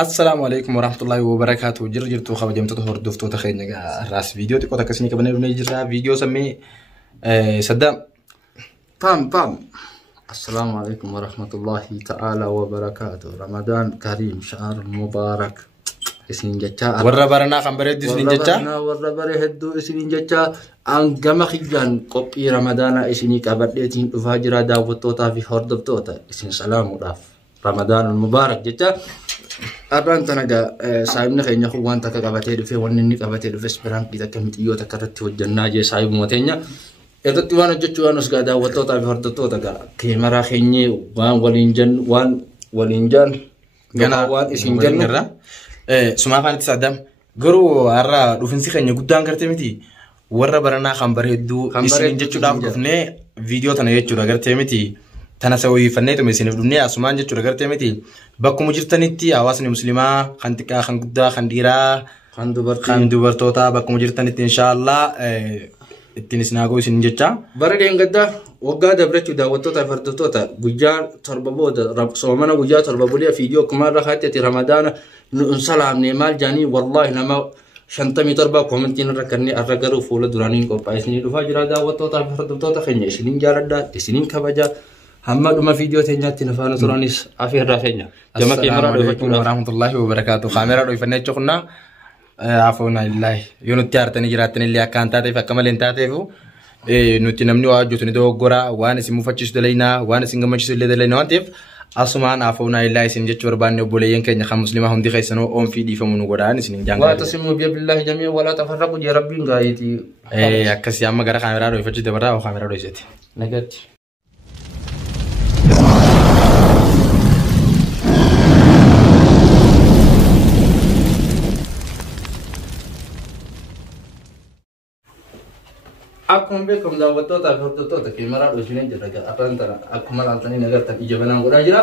السلام عليكم ورحمة الله وبركاته. جرجرتو خبجمتو هردفتو تخينيغا راس فيديو تيكو تكسني كبني نيجرا فيديو سمي صدام طام السلام عليكم ورحمة الله تعالى وبركاته. رمضان كريم شهر مبارك. اسنين جتا ورا برنا خمبريد اسنين جتا ورا بره هدو اسنين جتا ان جما خيجان قبي رمضان اسني كبديتين دفاجرا داوتوتا في هردفتوتا اسن سلام وداف رمضان المبارك جتا أبان تناجا سايبنا خينيا خوان تكا كباتير في ونني كباتير في سبران كذا كمتيو تكرت وجنا جي سايب موتينيا itu tuan aja cuan us gak ada waktu tapi harus tuh tak kamera kayaknya wan walinjan wan isinjan ngerra suma kan sadam guru arra dufin si kayaknya gudang karte miti warra barana khambar heddu isinja cuda dufne video tana ye cuda karte miti tana sawi fanne to mesin dunia asuman je cuda karte miti bakku mujirtanitti awasni muslima khantika khan gudda khandira khandu bartota bakku mujirtanitti inshallah التنس ناقوس نجتا برد ينقدا وقادا بريتو دا وتوتا فردوتا بوجار ترببودا رب صومنا بوجار ترببوليا فيديو كمان رخاتي رمضان نسلام نيمال جاني والله لما شنطمي تربا كومنتين ركني ارغرو فول درانين كو بايسني دفا جرا دا وتوتا فردوتا خني سنين جاردا سنين كبجا محمد ما فيديو تنجات نفانا ترانيس افير رافينا جما كاميرا ورحمه الله وبركاته كاميرا دو فنيتو كنا عفونا لله يونتي ارتني جراتني اللي اكانتا تي فكمل انت تيفو نوتي نمني واجو تني دو غورا وانا سي مفتش دلينا وانا سي غمش دلينا انتف اسمان عفونا لله سنجت وربان بولين كن خم مسلمه هم دي خيسنو اون في دي فمن غوران سن جانغ واتسموا بالله جميعا ولا تفرقوا يا ربي غايتي اكس يا ما غرا كاميرا دو فتش دبرا او كاميرا دو يجتي نجت Aku bekom da wotota fordotota kamera do sinen jaraga apantara aku malantani nagar tan ijabana ngura jira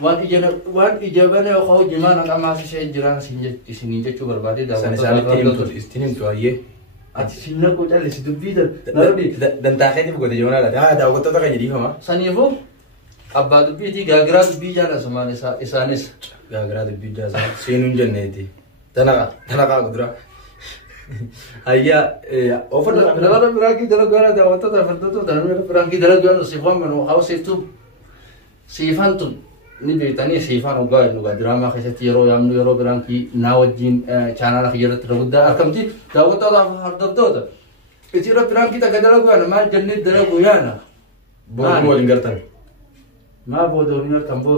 wan ijabana khaw jimana kama fi shay jira sinin je chu barbadi da wotota istinim to aye ati sinna ko jale sidubida nardi dan ta khadi bugo de jona la da wotota kan jadi fama sanivo abadu bi di gagra bi jana samane sa isanis gagra bi jaza sinun jannati tanaka gudra هيا اوفر لا براكي دلغانا دا وتتا فردتو دا براكي دلغانا سيفان منو او سيفتو سيفانتو نبي تاني سيفان وغا نو دراما خشتي يرو يامنو يرو براكي ناوجين چانال خيرت رغدا اركمتي دا وتتا فردتو دا اجيرا براكي تا دلغانا ما جنت دلغويانا بودو لينغرتن ما بودو لينغرتن بو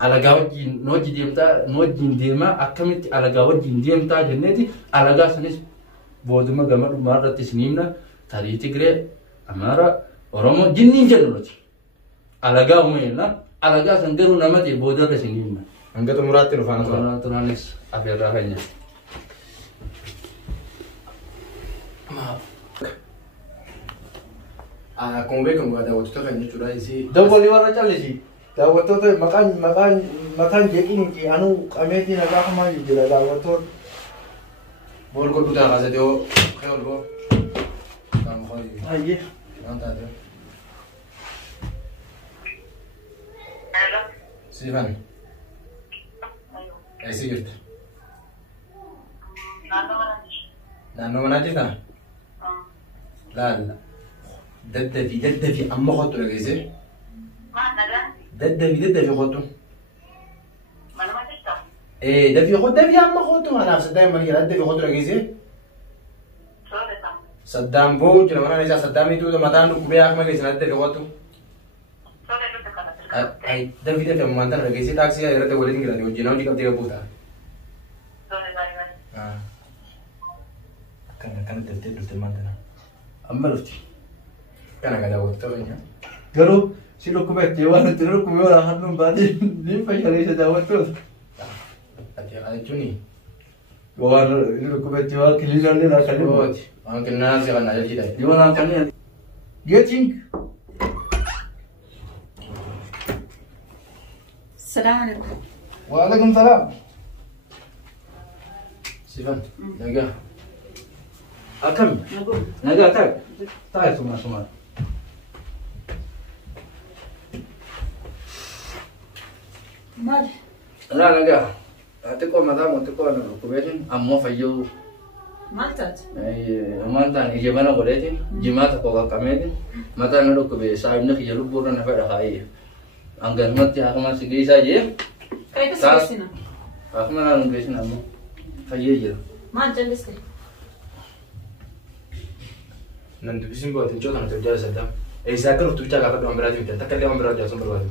على جاوجين نوجي ديمتا نوجين ديما اكمتي على جاوجين ديمتا جنتي على جاسنس بودما جمال مرة تسنيمنا تاريخ تجري أمارا ورمو جنين جلوتي على جاو مينا على جاس نقولوا نمتي بودا تسنيمنا أنك تمرات رفانا ترانيس أفير راهينا ما كم بيكم هذا وتتوقع إنه ترى يسي دبولي ورا جالسي دعوتو مكان جيكين كي أنو أميتي نجاح ما يجري دعوتو بول كل بتاع غازة ديو خير بول كم خالي أيه أنت هذا سيفان أي سيرت نانو مناجي كنا لا دد في أما خطو لقيسه دد في خطو ده في خط ده في أما خطو أنا صدام ما يلا ده في خطو رجيزه صدام بوج لما أنا نجا صدام يتو ده مدان كوبيا أكمل كيس نده في خطو أي ده في مدان رجيزه تاكسي أنا ده ولين كده يوجي ناوي كم تيجي بودا كان ده مدان أما رفتي كان كذا وقت وين قالوا سيلو كوبيت جوان تلو كوبيت ولا هنوم بعدين نيم فشلي سداوتو جوني جوان سيلو كوبيت جوان كلينا لنا كلمات أنا كنا ناسي كنا نجي ده جوان كلينا جيتينج السلام عليكم. وعليكم السلام. سيفان نجا أكم نجا تاي سما مال لا نجا أتكلم مثلا أتكلم كوبيتين أمو فيو مالتات مالتان إجابنا قلتين جماعة كوكا كميتين مثلا نلو كوبي سايب نخي يلو بورا نفعل هاي أنقل متى أكمل سجيسا جيه كيف سجيسنا أكمل أنا نجيسنا أمو فيو جيه ما جلستي nanti bisin buat itu kan terjadi sedang saya kan waktu cakap dengan berat itu tak kali orang berat jauh berat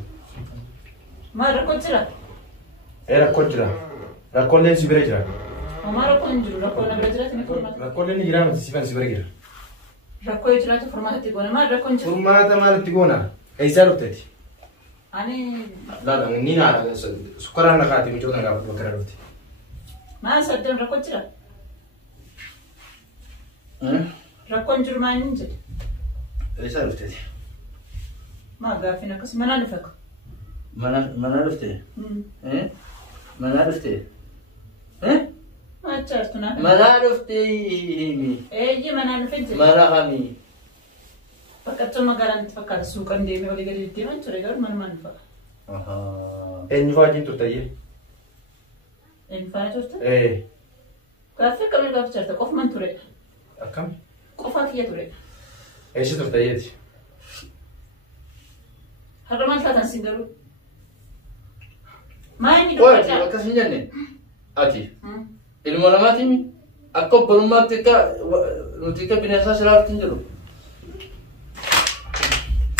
ما ركون جرا rakon jira rakon len sibere jira وما ركون جرا ركون برجرة تنفرمات rakon len jira masih sibere jira ركون جرا تفرمات تقول ما ركون جرا formata mal tigona saya ruteti أنا لا ni na sukaran na kati mijo na gabat bakara ruti ما صدق ركون جرا ركون جرا ما ننجد saya ruteti ما قافينا كس ما نفك mana ruteti mana ruteti ما تشارتنا mana ruteti إيه ما نفجر mana kami فكرت ما قرنت فكر سوق عندي ما ولي قريت ما ترى قر ما نفك en fajin tu tayi إن فاتورت كافي كم كافي شرط قف من ترى akam قفك يا ترى ايش tu tayi هذا ما ثلاثة سينجرو ما عندي Wah, دكتور kasihnya nih, Ati. Ilmu nama timi, aku belum nutika binasa selalu tinggal.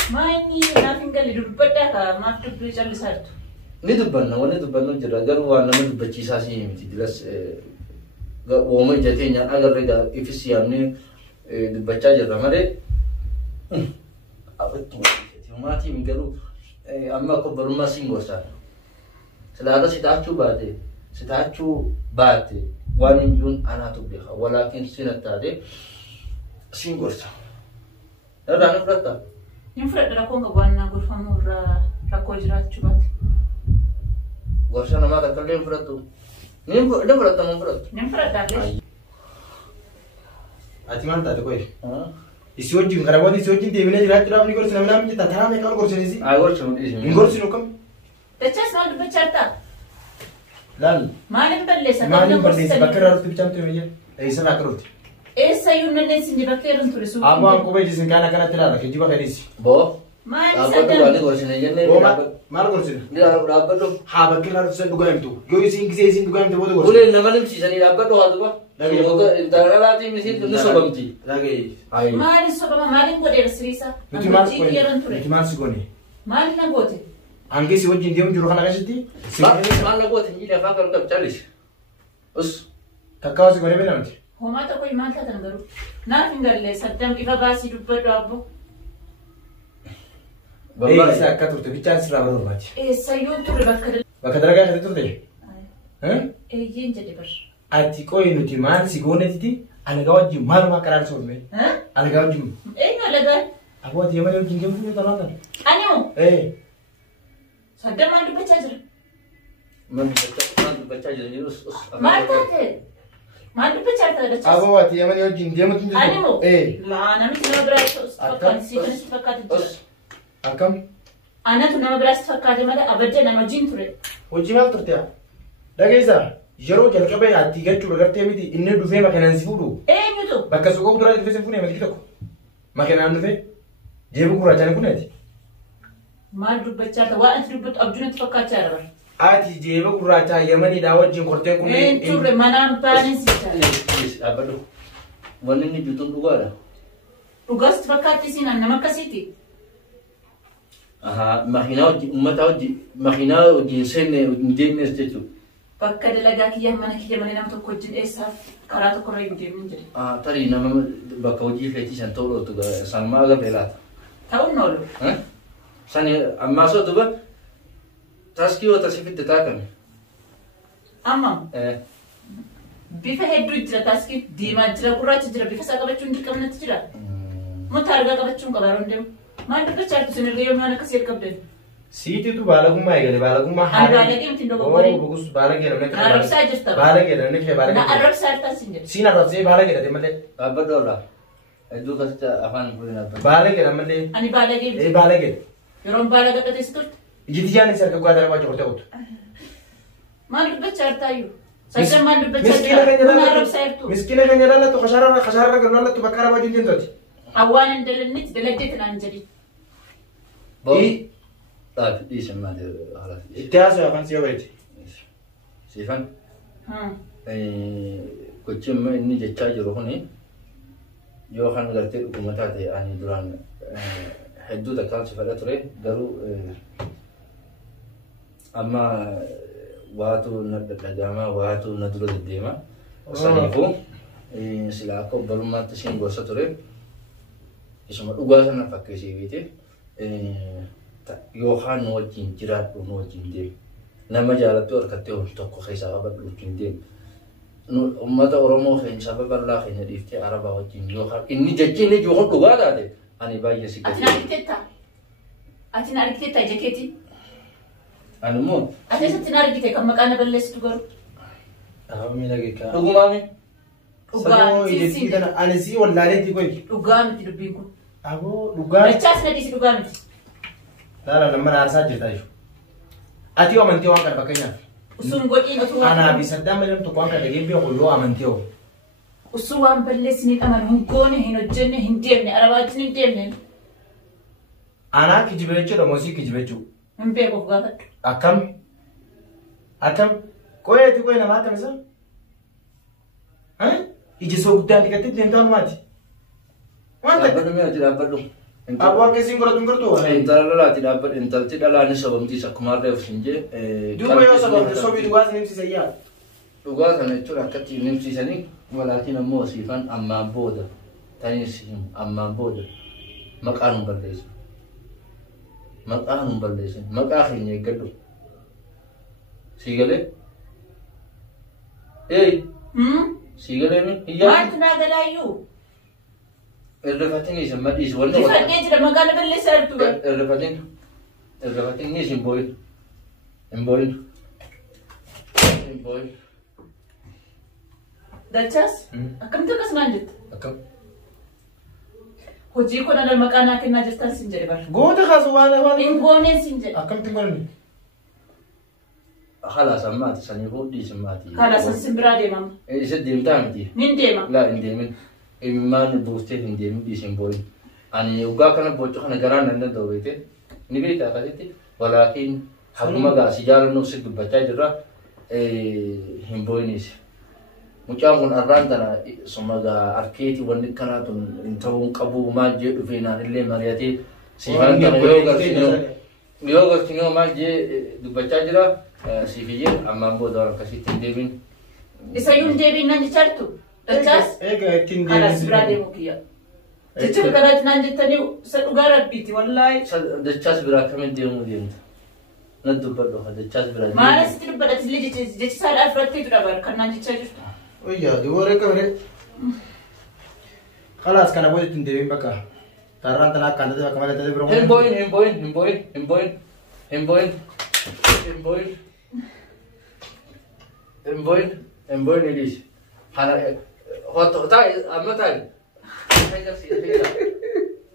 ما عندي نافين قال لي ربنا ما تبي جالس سارت Ini tuh benar jadi agar warna itu baca sasi ini jelas. Gak wong jadinya agar mereka efisien nih dibaca aja ramai. Apa tuh? Cuma timi kalau amma aku belum masih ngosa. Selada sitachu bate wanin jun anatu biha walakin sinatade singorsa ada anu berata ينفرد راكون قبلنا نقول فمور راكو جرات شبات gorsa nama tak kalian beratu ini berata mau berat ينفرد عليه ati man ta koi isi wajin karawati isi wajin te bine jira jira ni gorsi namna mi ta tara me kal gorsi nisi ah gorsa ini gorsi no kam تجلس ما بتشرتا lan ما نبلس mani barni bakara ruti bicham te meje isa na karuti إيه سيون الناس اللي بكيرن ترسو abu aku be jisin kana kana tira ke jiba kharisi bo ما apa tuh wali نصدق gorsa ini nih o mar gorsi dia apa tuh ha bakira ruti sen duga imtu yo isin kise isin duga imtu bodo gorsi boleh nama nih sih sani apa tuh hal tuh Lagi. semoga darah latih misi tuh sobamti lagi ayo ما نسوق ما نقول إرسليسا nuti mar أنا بتيجي ko nuti mar sigoni ما نقول ange si wajin dem juru kana kasiti mana gua tinggi dia fakar untuk calis us kakao sigoni be namti هو ما تقول ما تتنقلوا نافين قال لي صدق إذا باسي دبر أبو isa katurte bicham sira baro bati إيه سيون ترى بكر bakadara ga khadurte إيه ينجد بر ati koi nuti man sigone titi anaga wajji maluma karar sorme ها anaga wajji إيه ولا قال abo ati yamani wajji ngem fu talanda أنا صدق ما دبر تجر baca jadi us ما تاتي ما دبر تجر abo ati yamani wajji ngem fu أنا لا أنا مثل ما برايس فكرت سيكون فكرت us akam أنا تنا برايس فكرت ماذا أبدا أنا جين ترى wajji mal turte daga isa yero jalqabe ati gachu garte miti inne dufe makanan sifudu إيه نتو bakka suko dura dufe sifune mati kitoko makanan dufe jebu kurajane kunati ما دبر تجر وأنت دبر أبجون تفكرت تجر ati jebu kuraja yamani da wajjin korten kunne إيه ترى ما نام بانين سيجار apa tuhวันini jutun juga ada وقصت فكرت سينا نما كسيتي aha makina umat makina jinsen jenis itu bakka dalagaa kiyya mana kiyya malee nama tokko wajjin eessaaf karaa tokko irra deemee hin jedhe. Tarii nama bakka hojii feetii san tolootu sanmaa aga beelaata. Ta'uun oolu. Sani ammaa sootu ba taaskii yoo tasifitti taakame. Amma bifa hedduu jira taaskii diimaa jira gurraacha jira bifa isaa qabachuun dirqamnatti jira. Mutta argaa qabachuun qaba yeroo deemu. Maal dubbachaa jirtu sinirree yoo waan akkasii ergabdan. Siititu baalagummaa eegale baalagummaa Ani baalagee miti dogoggoree. Bugus baalagee namni Na arrabsaa jirta. Baalagee namni kee baalagee. Na arrabsaa jirta sin jedhe. Siin arrabsee baalagee dhate malee. Abba doola. Iddoo kasitti afaan fuudhin abba. Baalagee malee. Ani baalagee miti. Baalagee. Yeroon baalagaa dhate si turte. Ijiti yaani isa akka gaadaa waa jokortee qotu. ما نقبل شارتايو سجل ما نقبل مسكينة كان شارتايو ما يدلل أعرف سيرتو مسكينة كان يدلل تو خشارة قالوا لا تو بكرة واجد جنتوتي أولا دلنت دلدت الأنجلي إيه طيب إيش ما ده على اتهاز يا فانسي بيتي سيفان ها كنت ما إني جتاج روحني يو خان قلت حكومتاتي يعني دران حدود كان سفرات ري درو أما واتو ندجاما واتو ندرو الديما سنيفو سلاكو بلما تشين غوسة تري اسمه أوغاسنا فكسي بيتي يو خان نوجين جرات نوجين دي nama jalattu arkateo tokko keessa badlu kindeen nu ummata oromoo keenya sababa Allah keenya dhiiftee araba wajjin yoo har inni jajjine joo dhugaa taate ani baay'ee si gadi atina argitetta jaketi anumoo atina argite kan maqaan balleessitu garu Ahami lagi ka dhugumaami dhugaa Sisi kana anisi wallahi ti koy dhugaa miti dubbiin kun abo dhugaa dachaas na dhisi dhugaa miti dala nama arsa jirta isu ati amantii waan qaba kenya usun godhiin otuu ana bi saddam malam to kwanga dage bi ko yo amantii o usun waan balleessini qaman hungoone hin hojjenne hin deemne arabaatiin hin deemne ana kijibechu da mosi kijibechu hin beeku gaafadhu akam koye ti koye nama kamisa iji so guddaa dikatti dentaan mati wanta abadu me ajira abadu Abu ke singoro tungurtu intala la tidak abad intal tidak la ni sabamti sakmar ref sinje duwe yo sabab so bi duwas nimsi sayya dhugaa kana jechuun akkatti nimsiisanii walaatiin ammoo siifan ammaan booda tanis ammaan booda maqaan hin balleessin maqaa keenya eeggadhu sii galee sii galee mi iyyaa maaltu naa galaayyuu irrifatiin isin madhiis wanni ifadhee jira magaala balleessaa jirtu irrifatiin isin booyin dachaas akkamitti akkasumaan jette akam hojii kun ala maqaa naa kennaa jirtan sin jedhe bara goota kasu waan hin gooneen sin jedhe akam tingolni خلاص أماتي سنيفو دي سماتي خلاص السمبرا ديما إيش الديم تامتي من ديما لا إنديمين إيمان بوستي إنديمين دي سمبوي أنا يوقع كنا بوجو خنا جران عندنا دوبيته نبي تأكلتي ولكن حكومة قا سجال نفس البتاع جرا همبوينيس مجامون أران تنا سمعا أركيتي ونك كنا تون إنتهون كابو ما جي فينا اللي مرياتي سيفان تنا يوغا كنيو ما جي دبتاع جرا سيفيجي أمام بودار كسيتين ديبين إسايون ديبين نانجي شرطو دچاس تين خلاص برادي مكيا تجيب كرات نانجي تانيو سأقارب بيتي والله دچاس برا كمين ديمو ديمت ندبر له دچاس برا ما أنا ستير بدأ تلي جت صار أفراد تدرا بار كان نانجي شرط ويا دوره كمره خلاص كان ابوي تين ديبين بقى ترى تنا كان ده كمان ده برو همبوين إليش حنا هو تاي أما تاي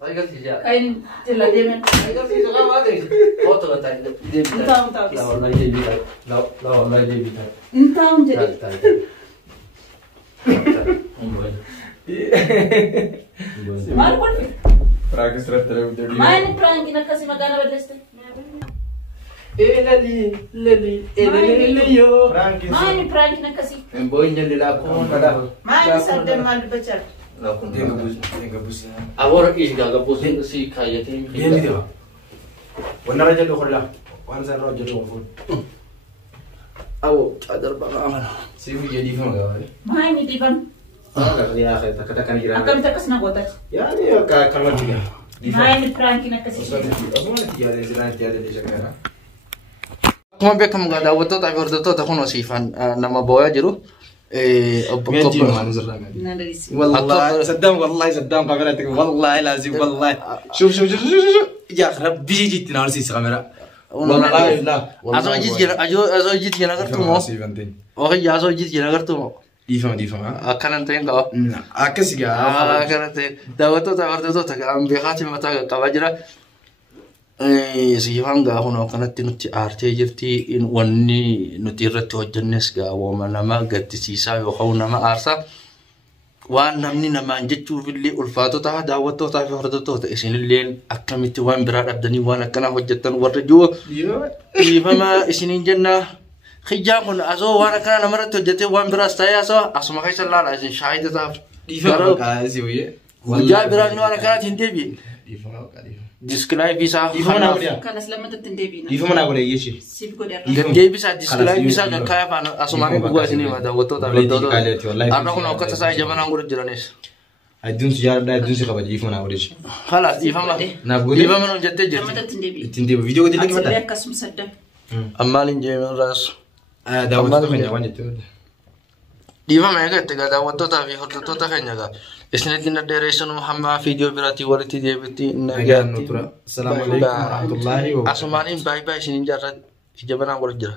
هاي قصدي جا كاين تلا ديما هاي قصدي جا ما أدري هو تاي انت لا والله جيبي تاي لا والله جيبي تاي انت جدي تاي همبوين ما نقول براكس رتره ودي ما أنا برانكي نكاسي مكانا بدلست يو فرانكي ما أنا برانكي نكاسي همبوين جل لا كون لا ما أنا سردم مال بچر لا كون دينغ بوس أبورك إيش جاك بوس سي كايتين يمي ده وانا رجل خلا وانا زين رجل وفول أو أدر بقى سيفو جدي فما قال ما أنا ديفن يا اخي كذا كان يجرى أكم تكسنا قوتك يعني كلمه تيجي ما أنا برانكي نكاسي أصلا تيجي زمان تيجي دي شكرا Kuma beekam daawwattoota fi hordoftoota kun wasiifan nama boo'aa jiru. والله صدام والله صدام كاميرتك والله لازم والله شوف شوف شوف شوف يا ربي جيت نارسيس كاميرا والله لا Azoo jiit jira agartuumoo. Ookayyaa azoo jiit jira agartuumoo. ديفهم Akkanan ta'in qaba. أكسيجا Akkanan ta'in daawwattoota fi hordoftoota kan beekaatiin mataa qabaa jira. Siifaan gaa hunoo kanatti nuti aartee jirti wanni nuti irratti hojjennes gaa wooma nama gaddisiisaa yookaan nama aarsaa waan namni namaan jechuufillee ulfaatota daawwattootaa fi hordoftoota isinillee akkamitti waan biraa dhabdanii waan akkanaa hojjettan warra jiru dhiifama isiniin jenna xiyyaa kun asoo waan akkanaa namarratti hojjetee waan biraas ta'ee asuma keessa laala isin shaahida taaf dhiifama qaasii wayye guyyaa biraan waan akkanaatti hin deebiin Describe bisa. Kanas lama tetendebina. Ifama na boleh yeshi. Sip godar. Dia bisa describe bisa kan kaya apa asuman gua sini mata foto tapi foto. Karena aku nak kata saya zaman anggur jeranis. Adun sejarah dah adun sekapa jadi ifama na boleh yeshi. Halas ifama. Na boleh. Ifama non jette jette. Lama tetendebi. Tindebi video ko dilagi mata. Asal kasum sadam. Amalin jemen ras. Dah waktu kan jawan itu. Ifama ya kan tega dah waktu tapi foto kan jaga. Isne dina deresan Muhammad video berarti wariti dia berarti Assalamualaikum warahmatullahi wabarakatuh. Asumanin bye bye sini jarat ijaban anggur jera.